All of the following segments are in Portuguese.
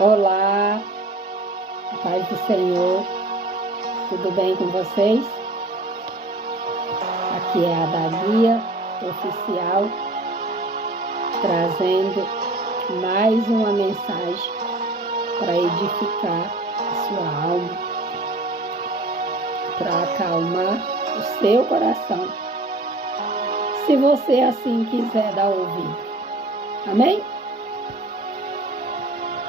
Olá, paz do Senhor, tudo bem com vocês? Aqui é a Dalia Oficial, trazendo mais uma mensagem para edificar a sua alma, para acalmar o seu coração, se você assim quiser dar ouvido. Amém?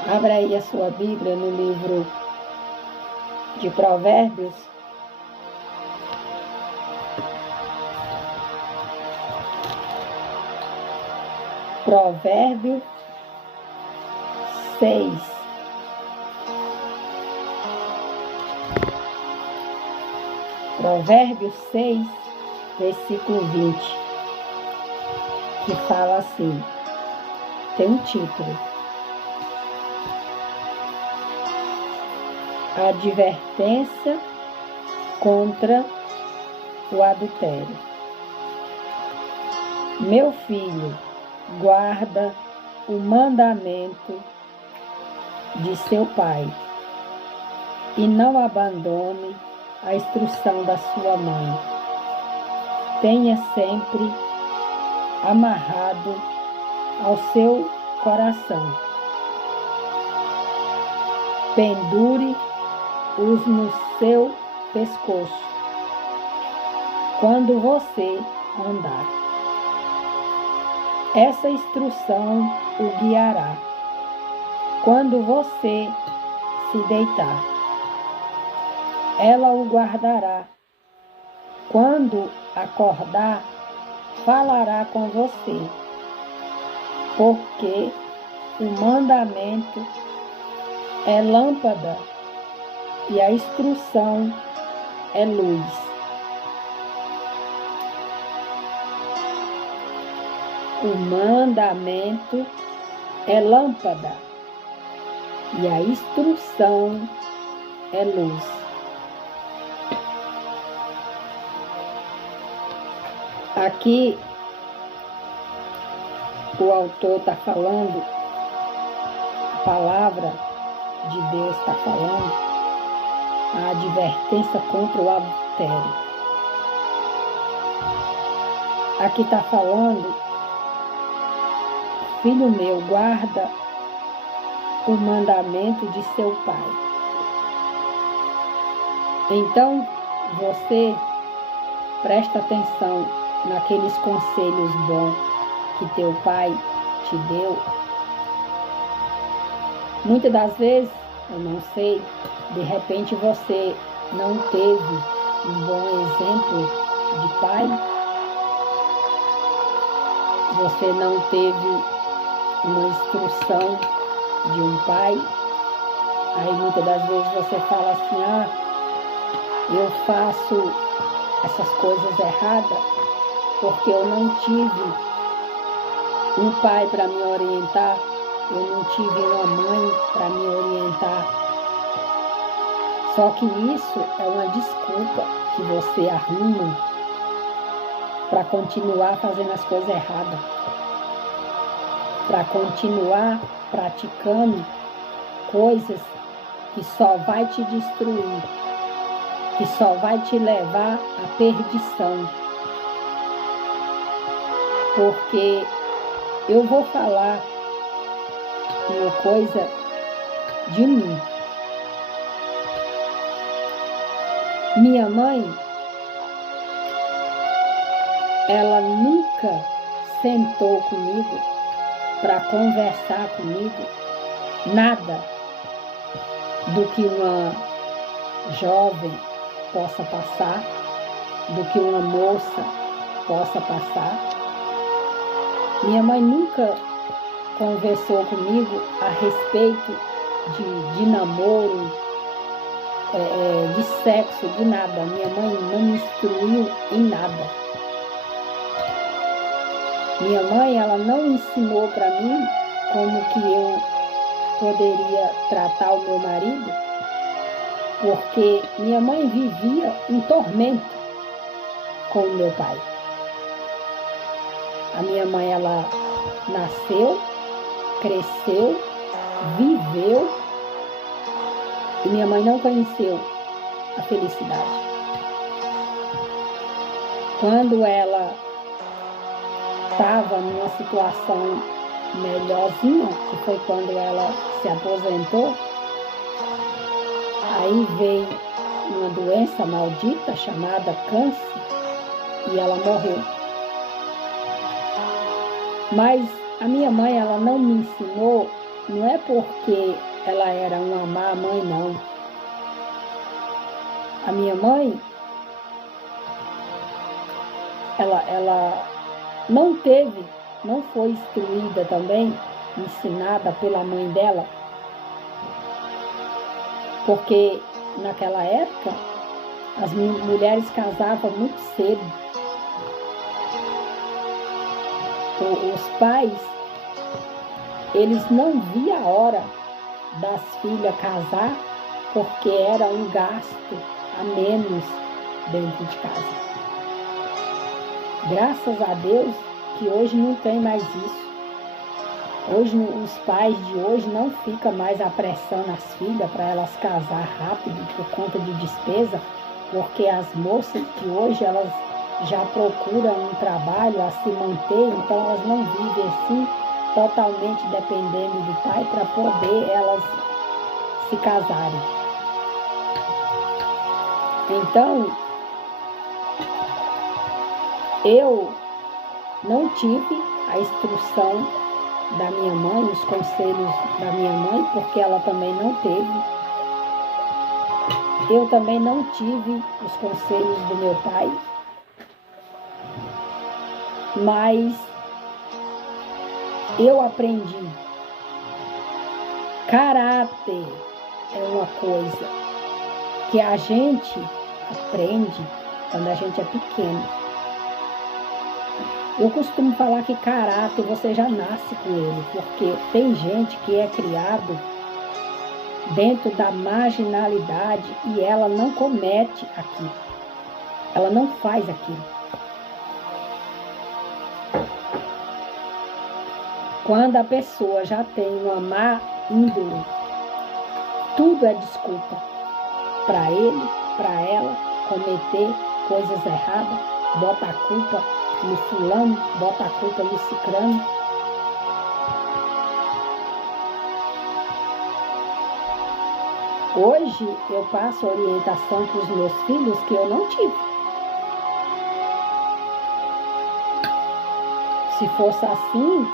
Abra aí a sua Bíblia no livro de Provérbios. Provérbio 6. Provérbio 6, versículo 20, que fala assim, tem um título: Advertência contra o adultério. Meu filho, guarda o mandamento de seu pai e não abandone a instrução da sua mãe. Tenha sempre amarrado ao seu coração. Pendure-os no seu pescoço quando você andar. Essa instrução o guiará quando você se deitar. Ela o guardará. Quando acordar, falará com você, porque o mandamento é lâmpada e a instrução é luz. O mandamento é lâmpada e a instrução é luz. Aqui o autor está falando, a palavra de Deus está falando, a advertência contra o adultério. Aqui está falando: filho meu, guarda o mandamento de seu pai. Então, você presta atenção naqueles conselhos bons que teu pai te deu. Muitas das vezes, eu não sei, de repente você não teve um bom exemplo de pai, você não teve uma instrução de um pai. Aí muitas das vezes você fala assim: eu faço essas coisas erradas porque eu não tive um pai para me orientar, eu não tive uma mãe para me orientar. Só que isso é uma desculpa que você arruma para continuar fazendo as coisas erradas, para continuar praticando coisas que só vai te destruir, que só vai te levar à perdição. Porque eu vou falar uma coisa de mim. Minha mãe, ela nunca sentou comigo para conversar comigo nada do que uma jovem possa passar, do que uma moça possa passar. Minha mãe nunca conversou comigo a respeito de namoro, de sexo, de nada. Minha mãe não me instruiu em nada. Minha mãe, ela não ensinou para mim como que eu poderia tratar o meu marido, porque minha mãe vivia um tormento com o meu pai. A minha mãe, ela nasceu, cresceu viveu e minha mãe não conheceu a felicidade. Quando ela estava numa situação melhorzinha, que foi quando ela se aposentou, aí veio uma doença maldita chamada câncer e ela morreu. Mas a minha mãe, ela não me ensinou, não é porque ela era uma má mãe, não. A minha mãe, ela não foi instruída também, ensinada pela mãe dela, porque naquela época as mulheres casavam muito cedo. Os pais, eles não viam a hora das filhas casar, porque era um gasto a menos dentro de casa. Graças a Deus que hoje não tem mais isso. Hoje os pais de hoje não ficam mais apressando as filhas para elas casar rápido por conta de despesa, porque as moças de hoje elas já procuram um trabalho a se manter, então elas não vivem assim totalmente dependendo do pai para poder elas se casarem. Então, eu não tive a instrução da minha mãe, os conselhos da minha mãe, porque ela também não teve. Eu também não tive os conselhos do meu pai, mas eu aprendi. Caráter é uma coisa que a gente aprende quando a gente é pequeno. Eu costumo falar que caráter você já nasce com ele, porque tem gente que é criado dentro da marginalidade e ela não comete aquilo, ela não faz aquilo. Quando a pessoa já tem uma má índole, tudo é desculpa para ele, para ela cometer coisas erradas, bota a culpa no fulano, bota a culpa no cicrano. Hoje eu passo orientação para os meus filhos que eu não tive. Se fosse assim,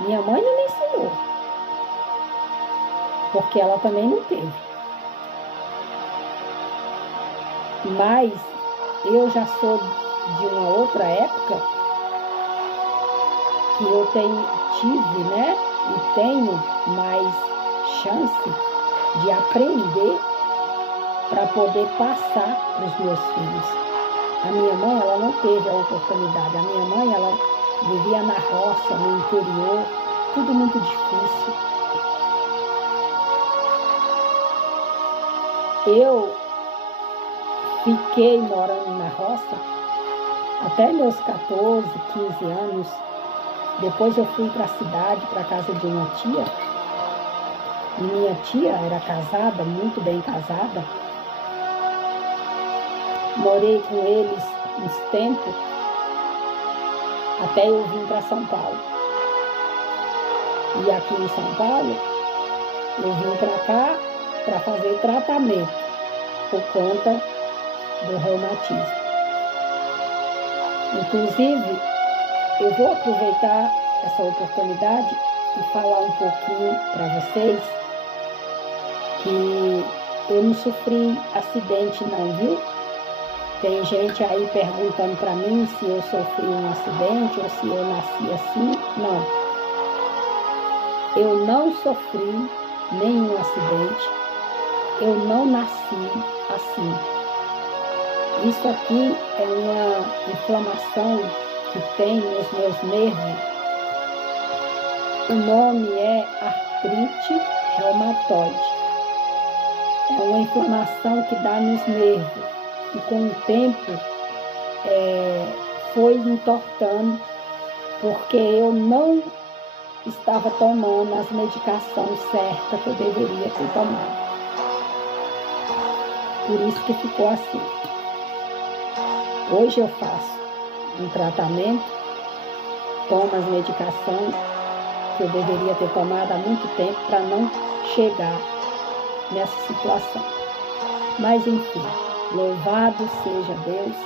minha mãe não me ensinou, porque ela também não teve. Mas eu já sou de uma outra época que eu tive, né? E tenho mais chance de aprender para poder passar para os meus filhos. A minha mãe, ela não teve a oportunidade. A minha mãe, ela vivia na roça, no interior, tudo muito difícil. Eu fiquei morando na roça até meus 14, 15 anos. Depois eu fui para a cidade, para a casa de uma tia. E minha tia era casada, muito bem casada. Morei com eles uns tempos, até eu vim para São Paulo. E aqui em São Paulo, eu vim para cá para fazer tratamento por conta do reumatismo. Inclusive, eu vou aproveitar essa oportunidade e falar um pouquinho para vocês que eu não sofri acidente não, viu? Tem gente aí perguntando para mim se eu sofri um acidente ou se eu nasci assim. Não. Eu não sofri nenhum acidente. Eu não nasci assim. Isso aqui é uma inflamação que tem nos meus nervos. O nome é artrite reumatoide. É uma inflamação que dá nos nervos. E com o tempo foi entortando, porque eu não estava tomando as medicações certas que eu deveria ter tomado. Por isso que ficou assim. Hoje eu faço um tratamento, tomo as medicações que eu deveria ter tomado há muito tempo para não chegar nessa situação. Mas enfim, louvado seja Deus,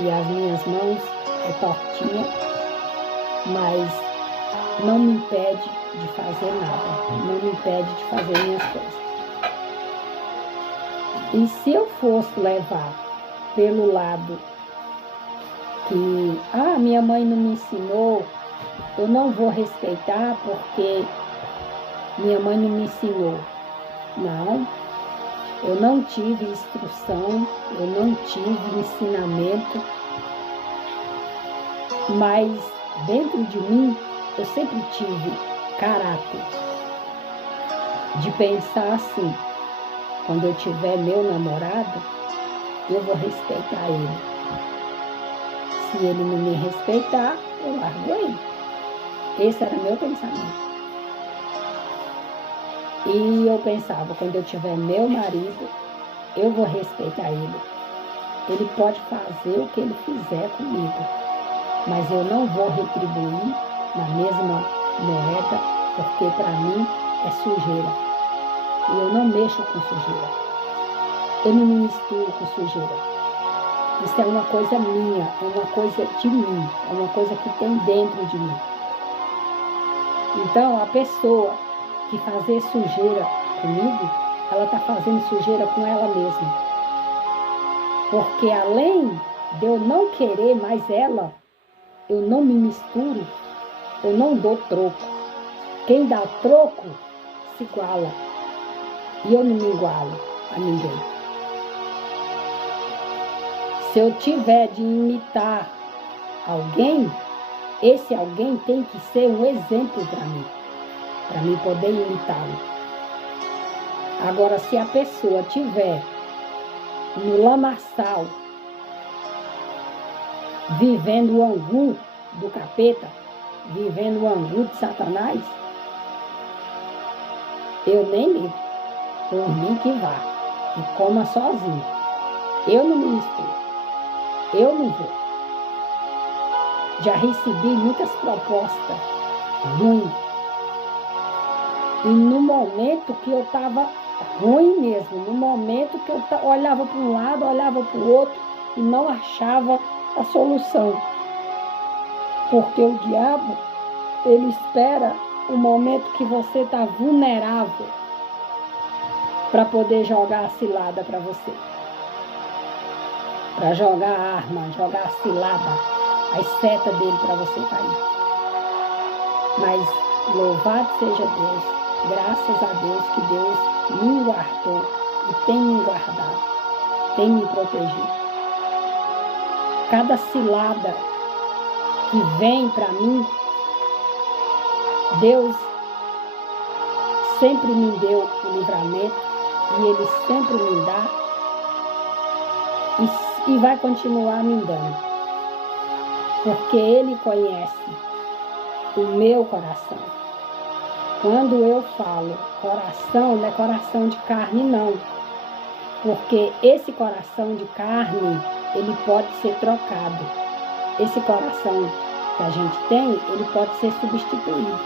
e as minhas mãos é tortinha, mas não me impede de fazer nada, não me impede de fazer minhas coisas. E se eu fosse levar pelo lado que, minha mãe não me ensinou, eu não vou respeitar porque minha mãe não me ensinou. Não, eu não tive instrução, eu não tive ensinamento, mas dentro de mim eu sempre tive caráter de pensar assim: quando eu tiver meu namorado, eu vou respeitar ele. Se ele não me respeitar, eu largo ele. Esse era meu pensamento. E eu pensava, quando eu tiver meu marido, eu vou respeitar ele. Ele pode fazer o que ele fizer comigo, mas eu não vou retribuir na mesma moeda, porque para mim é sujeira. E eu não mexo com sujeira. Eu não me misturo com sujeira. Isso é uma coisa minha, é uma coisa de mim, é uma coisa que tem dentro de mim. Então, a pessoa que fazer sujeira comigo, ela está fazendo sujeira com ela mesma. Porque além de eu não querer mais ela, eu não me misturo, eu não dou troco. Quem dá troco se iguala. E eu não me igualo a ninguém. Se eu tiver de imitar alguém, esse alguém tem que ser um exemplo para mim poder imitá-lo. Agora, se a pessoa tiver no lamaçal, vivendo o angu do capeta, vivendo o angu de Satanás, eu nem ligo. Por mim que vá, que coma sozinho. Eu não me misturo. Eu não vou. Já recebi muitas propostas ruins. E no momento que eu estava ruim mesmo, no momento que eu olhava para um lado, olhava para o outro e não achava a solução. Porque o diabo, ele espera o momento que você está vulnerável para poder jogar a cilada para você. Para jogar a arma, jogar a cilada, as setas dele para você cair. Mas louvado seja Deus, graças a Deus que Deus me guardou e tem me guardado, tem me protegido. Cada cilada que vem para mim, Deus sempre me deu o livramento e Ele sempre me dá e vai continuar me dando, porque Ele conhece o meu coração. Quando eu falo coração, não é coração de carne não, porque esse coração de carne, ele pode ser trocado. Esse coração que a gente tem, ele pode ser substituído.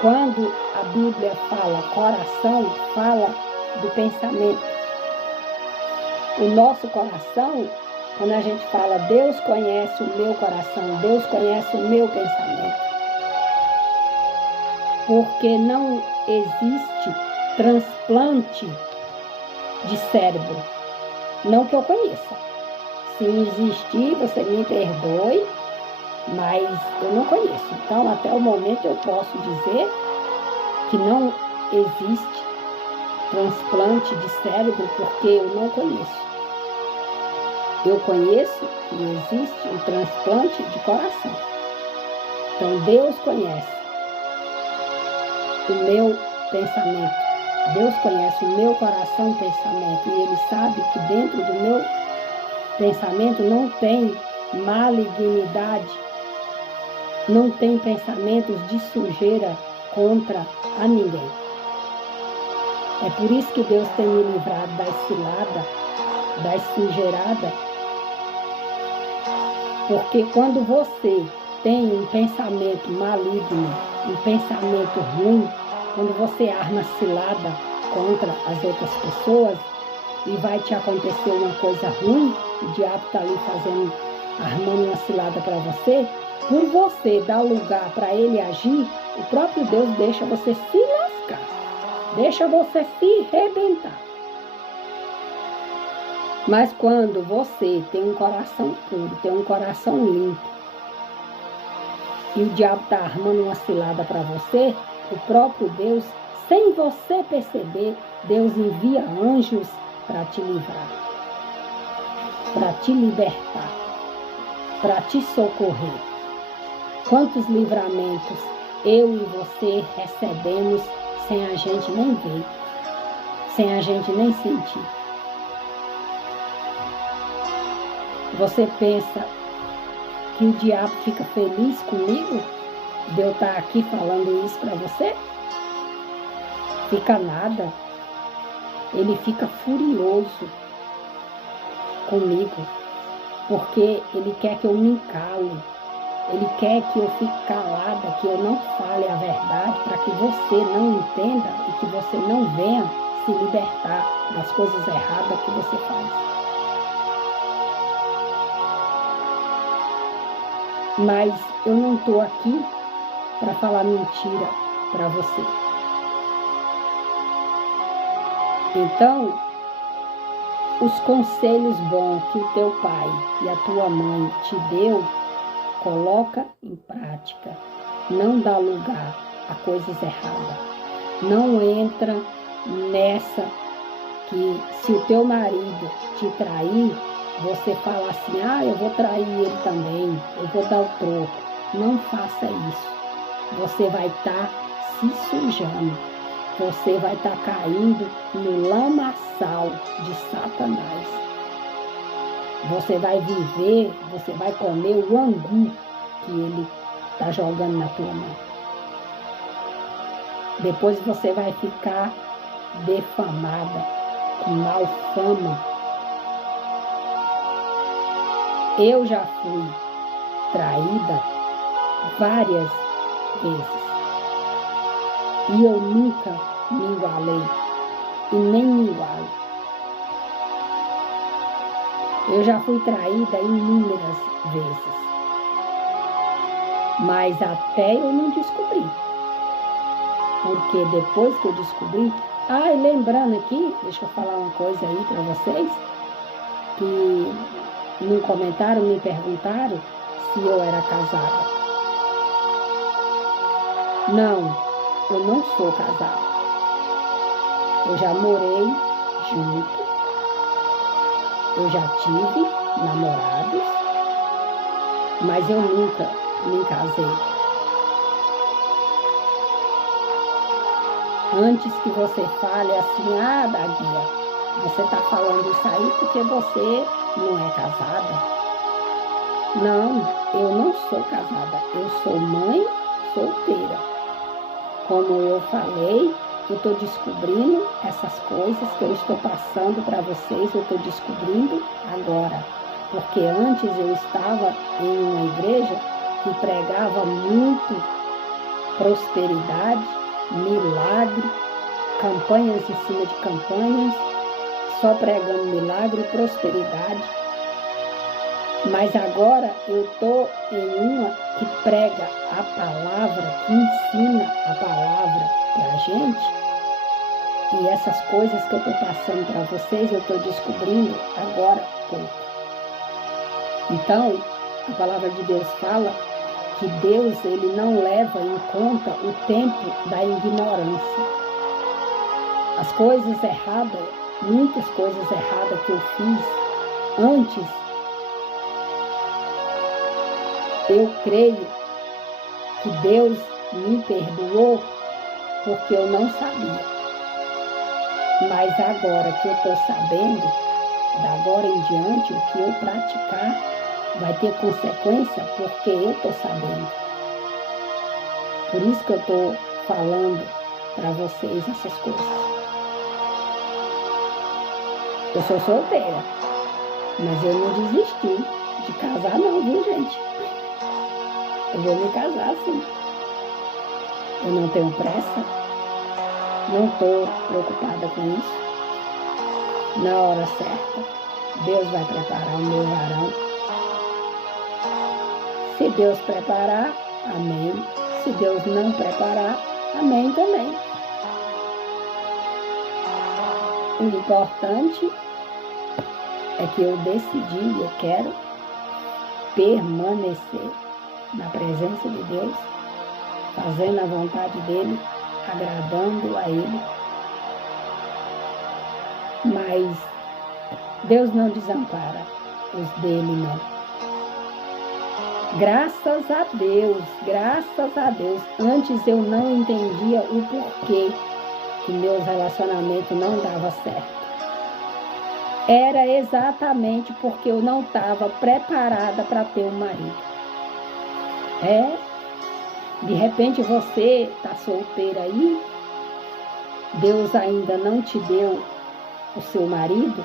Quando a Bíblia fala coração, fala do pensamento. O nosso coração, quando a gente fala Deus conhece o meu coração, Deus conhece o meu pensamento. Porque não existe transplante de cérebro. Não que eu conheça. Se existir, você me perdoe, mas eu não conheço. Então, até o momento, eu posso dizer que não existe transplante de cérebro, porque eu não conheço. Eu conheço que existe o transplante de coração. Então, Deus conhece o meu pensamento. Deus conhece o meu coração e pensamento. E Ele sabe que dentro do meu pensamento não tem malignidade. não tenho pensamentos de sujeira contra a ninguém. É por isso que Deus tem me livrado das ciladas, das sujeiradas. Porque quando você tem um pensamento maligno, um pensamento ruim, quando você arma cilada contra as outras pessoas e vai te acontecer uma coisa ruim, o diabo está ali armando uma cilada para você, por você dar lugar para ele agir, o próprio Deus deixa você se lascar, deixa você se arrebentar. Mas quando você tem um coração puro, tem um coração limpo, e o diabo está armando uma cilada para você, o próprio Deus, sem você perceber, Deus envia anjos para te livrar, para te libertar, para te socorrer. Quantos livramentos eu e você recebemos sem a gente nem ver, sem a gente nem sentir. Você pensa que o diabo fica feliz comigo de eu estar aqui falando isso para você? Fica nada. Ele fica furioso comigo, porque ele quer que eu me cale. Ele quer que eu fique calada, que eu não fale a verdade, para que você não entenda e que você não venha se libertar das coisas erradas que você faz. Mas eu não estou aqui para falar mentira para você. Então, os conselhos bons que o teu pai e a tua mãe te deu, coloca em prática. Não dá lugar a coisas erradas. Não entra nessa que se o teu marido te trair, você fala assim, eu vou trair ele também, eu vou dar o troco. Não faça isso. Você vai estar se sujando. Você vai estar caindo no lamaçal de Satanás. Você vai viver, você vai comer o angu que ele está jogando na tua mão. Depois você vai ficar defamada, com mal fama. Eu já fui traída várias vezes. E eu nunca me igualei. E nem me igualo. Eu já fui traída inúmeras vezes. Mas até eu não descobri. Porque depois que eu descobri... e lembrando aqui, deixa eu falar uma coisa aí para vocês. Que num comentário me perguntaram se eu era casada. Não, eu não sou casada. Eu já morei junto. Eu já tive namorados. Mas eu nunca me casei. Antes que você fale assim, Daguia, você está falando isso aí porque você não é casada. Não, eu não sou casada. Eu sou mãe solteira. Como eu falei, eu estou descobrindo essas coisas que eu estou passando para vocês, eu estou descobrindo agora. Porque antes eu estava em uma igreja que pregava muito prosperidade, milagre, campanhas em cima de campanhas, só pregando milagre e prosperidade. Mas agora eu estou em uma que prega a palavra, que ensina a palavra para a gente. E essas coisas que eu estou passando para vocês, eu estou descobrindo agora pouco. Então, a palavra de Deus fala que Deus ele não leva em conta o tempo da ignorância. As coisas erradas, muitas coisas erradas que eu fiz antes, eu creio que Deus me perdoou porque eu não sabia. Mas agora que eu estou sabendo, da agora em diante, o que eu praticar vai ter consequência porque eu estou sabendo. Por isso que eu estou falando para vocês essas coisas. Eu sou solteira, mas eu não desisti de casar não, viu, gente? Eu vou me casar sim. Eu não tenho pressa, não estou preocupada com isso. Na hora certa, Deus vai preparar o meu varão. Se Deus preparar, amém. Se Deus não preparar, amém também. O importante é que eu decidi, eu quero permanecer na presença de Deus, fazendo a vontade dEle, agradando a Ele. Mas Deus não desampara os dele, não. Graças a Deus, antes eu não entendia o porquê que meus relacionamentos não davam certo. Era exatamente porque eu não estava preparada para ter um marido. De repente você está solteira aí, Deus ainda não te deu o seu marido,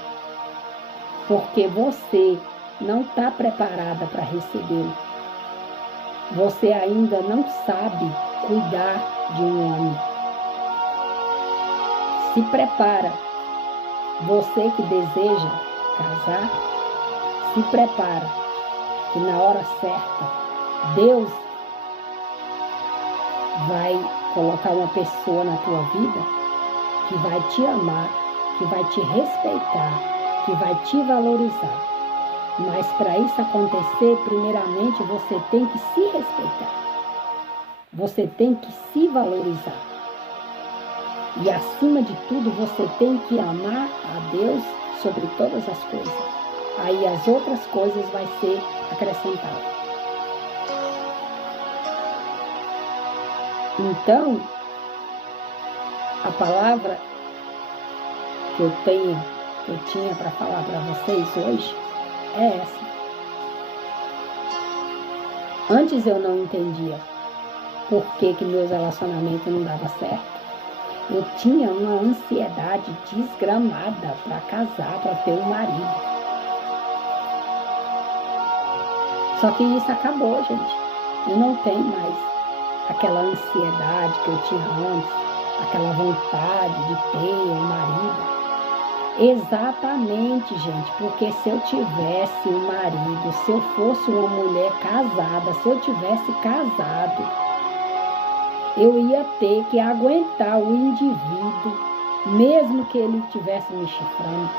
porque você não está preparada para recebê-lo. Você ainda não sabe cuidar de um homem. Se prepara. Você que deseja casar, se prepara, que na hora certa, Deus vai colocar uma pessoa na tua vida que vai te amar, que vai te respeitar, que vai te valorizar. Mas para isso acontecer, primeiramente você tem que se respeitar. Você tem que se valorizar. E acima de tudo, você tem que amar a Deus sobre todas as coisas. Aí as outras coisas vai ser acrescentadas. Então, a palavra que eu tinha para falar para vocês hoje é essa. Antes eu não entendia por que meus relacionamentos não davam certo. Eu tinha uma ansiedade desgramada para casar, para ter um marido. Só que isso acabou, gente. Eu não tenho mais aquela ansiedade que eu tinha antes, aquela vontade de ter um marido. Exatamente, gente, porque se eu tivesse um marido, se eu fosse uma mulher casada, se eu tivesse casado, eu ia ter que aguentar o indivíduo, mesmo que ele estivesse me chifrando.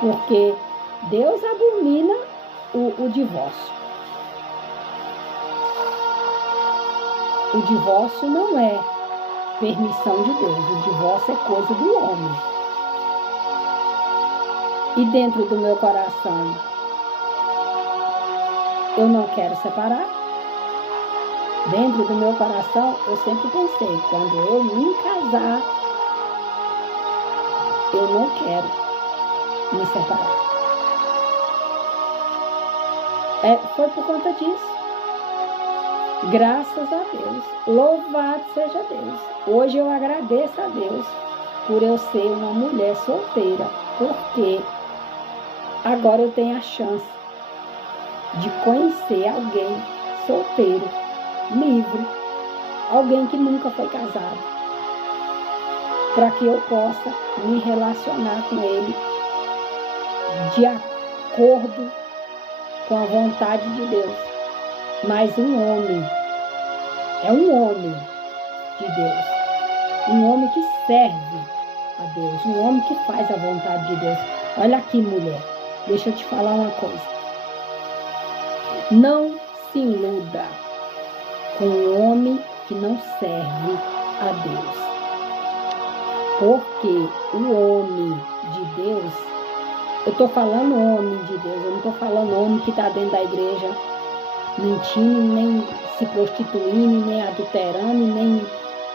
Porque Deus abomina o divórcio. O divórcio não é permissão de Deus, o divórcio é coisa do homem. E dentro do meu coração, eu não quero separar. Dentro do meu coração, eu sempre pensei, quando eu me casar, eu não quero me separar. Foi por conta disso. Graças a Deus. Louvado seja Deus. Hoje eu agradeço a Deus por eu ser uma mulher solteira, porque agora eu tenho a chance de conhecer alguém solteiro, livre, alguém que nunca foi casado, para que eu possa me relacionar com ele de acordo com a vontade de Deus. Mas um homem, é um homem de Deus, um homem que serve a Deus, um homem que faz a vontade de Deus. Olha aqui, mulher, deixa eu te falar uma coisa. Não se iluda com um homem que não serve a Deus. Porque o homem de Deus, eu estou falando homem de Deus, eu não estou falando homem que está dentro da igreja mentindo, nem se prostituindo, nem adulterando, nem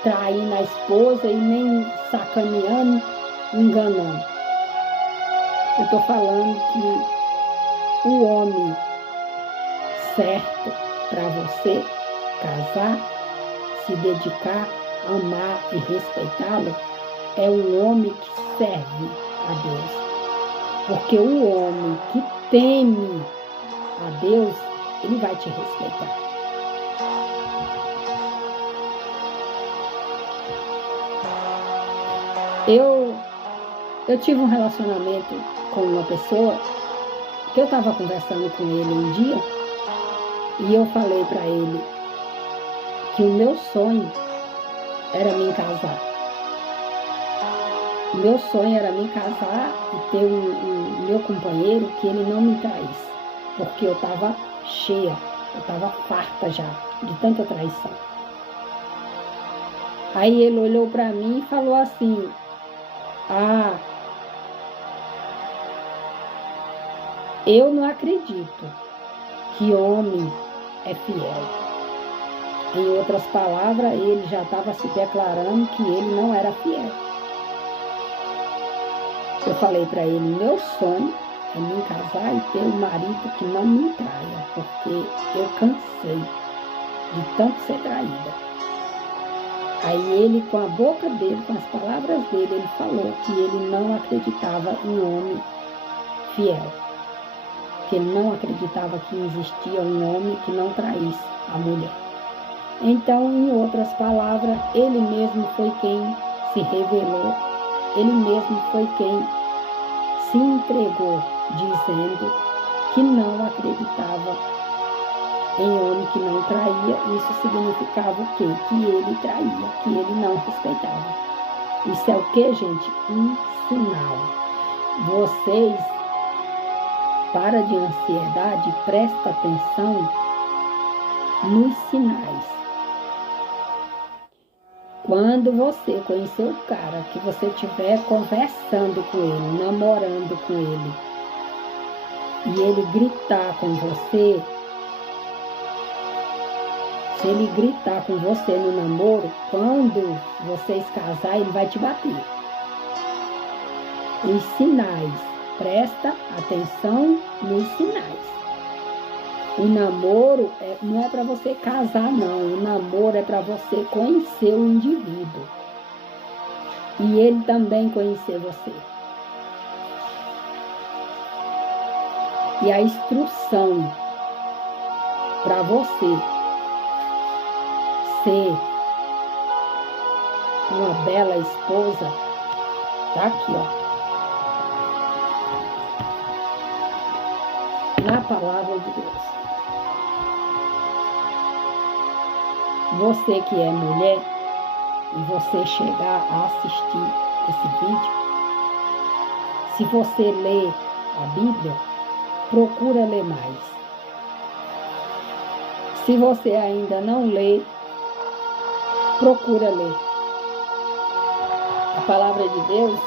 traindo a esposa, e nem sacaneando, enganando. Eu estou falando que o homem certo para você casar se dedicar, amar e respeitá-lo é um homem que serve a Deus. Porque o homem que teme a Deus, ele vai te respeitar. Eu tive um relacionamento com uma pessoa que eu estava conversando com ele um dia e eu falei para ele que o meu sonho era me casar. O meu sonho era me casar e ter um meu companheiro que ele não me traísse, porque eu estava cheia, eu estava farta já de tanta traição. Aí ele olhou para mim e falou assim: eu não acredito que homem é fiel. Em outras palavras, ele já estava se declarando que ele não era fiel. Eu falei para ele: meu sonho é me casar e ter um marido que não me traia, porque eu cansei de tanto ser traída. Aí ele, com a boca dele, com as palavras dele, ele falou que ele não acreditava em homem fiel. Que ele não acreditava que existia um homem que não traísse a mulher. Então, em outras palavras, ele mesmo foi quem se revelou, ele mesmo foi quem se entregou, dizendo que não acreditava em homem que não traía. Isso significava o quê? Que ele traía, que ele não respeitava. Isso é o quê, gente? Um sinal. Vocês, para de ansiedade, presta atenção nos sinais. Quando você conhecer o cara, que você estiver conversando com ele, namorando com ele, e ele gritar com você, se ele gritar com você no namoro, quando vocês casar, ele vai te bater. Os sinais, presta atenção nos sinais. O namoro não é para você casar, não. O namoro é para você conhecer o indivíduo. E ele também conhecer você. E a instrução para você ser uma bela esposa tá aqui, ó. Na palavra de Deus. Você que é mulher e você chegar a assistir esse vídeo, se você ler a Bíblia, procura ler mais. Se você ainda não lê, procura ler. A palavra de Deus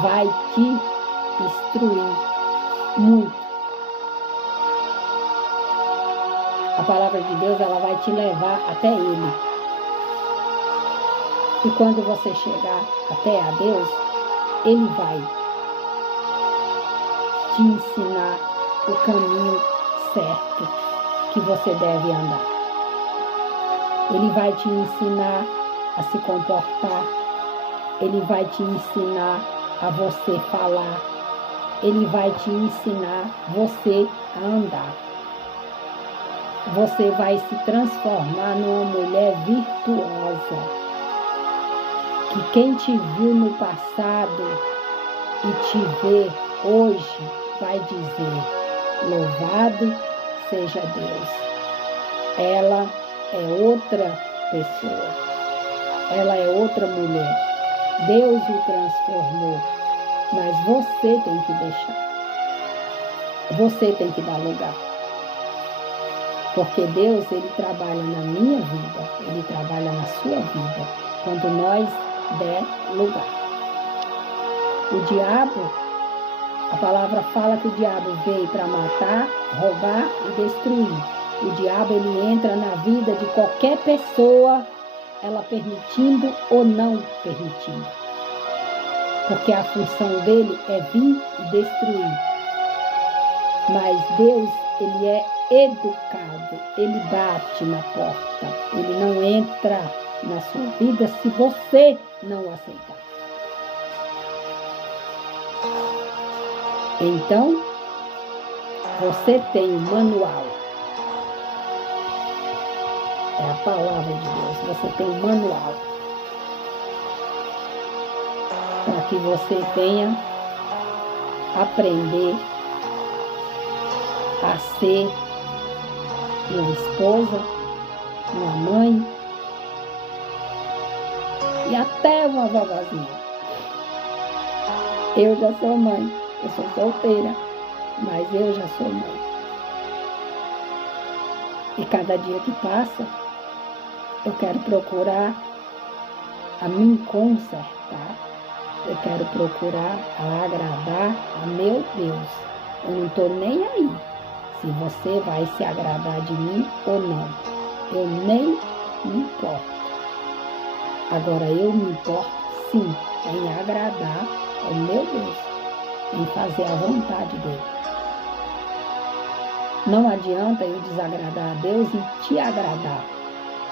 vai te instruir muito. A palavra de Deus, ela vai te levar até Ele. E quando você chegar até a Deus, Ele vai te ensinar o caminho certo que você deve andar. Ele vai te ensinar a se comportar. Ele vai te ensinar a você falar. Ele vai te ensinar você a andar. Você vai se transformar numa mulher virtuosa. Que quem te viu no passado e te vê hoje vai dizer: louvado seja Deus. Ela é outra pessoa. Ela é outra mulher. Deus o transformou. Mas você tem que deixar. Você tem que dar lugar. Porque Deus, Ele trabalha na minha vida, Ele trabalha na sua vida, quando nós der lugar. O diabo, a palavra fala que o diabo veio para matar, roubar e destruir. O diabo, ele entra na vida de qualquer pessoa, ela permitindo ou não permitindo. Porque a função dele é vir e destruir. Mas Deus, Ele é educado, ele bate na porta, ele não entra na sua vida se você não aceitar. Então, você tem um manual. É a palavra de Deus. Você tem um manual para que você venha aprender a ser uma esposa, uma mãe e até uma vovozinha. Eu já sou mãe, eu sou solteira, mas eu já sou mãe. E cada dia que passa, eu quero procurar a me consertar. Eu quero procurar a agradar a meu Deus. Eu não estou nem aí se você vai se agradar de mim ou não. Eu nem me importo. Agora eu me importo sim em agradar ao meu Deus, em fazer a vontade dele. Não adianta eu desagradar a Deus e te agradar,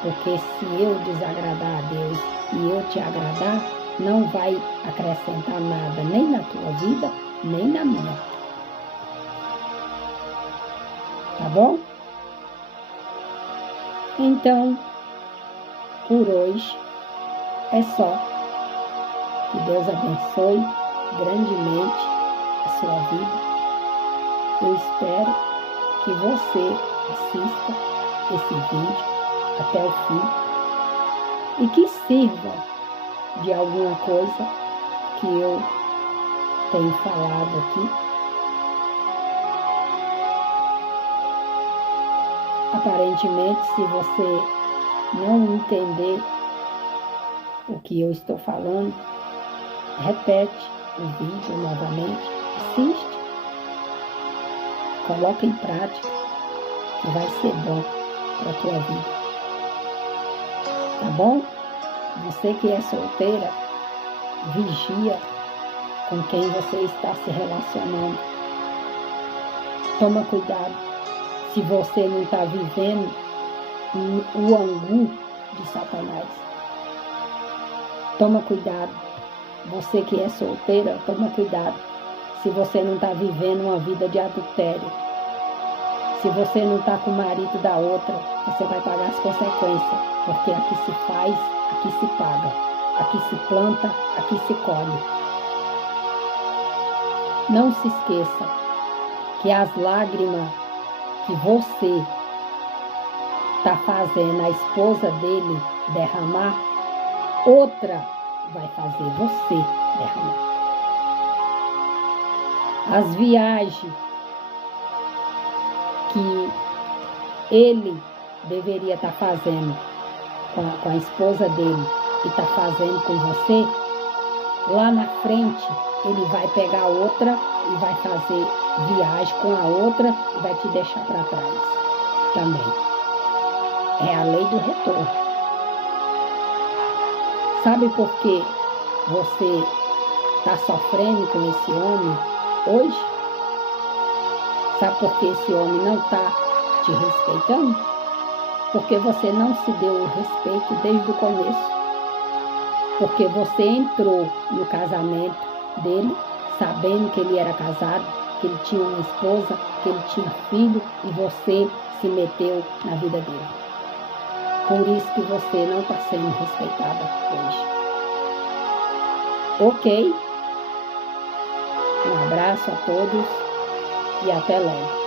porque se eu desagradar a Deus e eu te agradar, não vai acrescentar nada nem na tua vida, nem na minha. Tá bom? Então, por hoje é só. Que Deus abençoe grandemente a sua vida. Eu espero que você assista esse vídeo até o fim e que sirva de alguma coisa que eu tenho falado aqui. Aparentemente, se você não entender o que eu estou falando, repete o vídeo novamente, assiste, coloca em prática, que vai ser bom para a tua vida. Tá bom? Você que é solteira, vigia com quem você está se relacionando. Toma cuidado se você não está vivendo o angu de Satanás. Toma cuidado. Você que é solteira, toma cuidado se você não está vivendo uma vida de adultério. Se você não está com o marido da outra, você vai pagar as consequências, porque aqui se faz, aqui se paga, aqui se planta, aqui se colhe. Não se esqueça que as lágrimas que você está fazendo a esposa dele derramar, outra vai fazer você derramar. As viagens que ele deveria estar fazendo com a esposa dele e está fazendo com você, lá na frente ele vai pegar outra e vai fazer viagem com a outra e vai te deixar para trás também. É a lei do retorno. Sabe por que você está sofrendo com esse homem hoje? Sabe por que esse homem não está te respeitando? Porque você não se deu o respeito desde o começo. Porque você entrou no casamento dele sabendo que ele era casado, que ele tinha uma esposa, que ele tinha filho, e você se meteu na vida dele. Por isso que você não está sendo respeitada hoje. Ok? Um abraço a todos e até logo.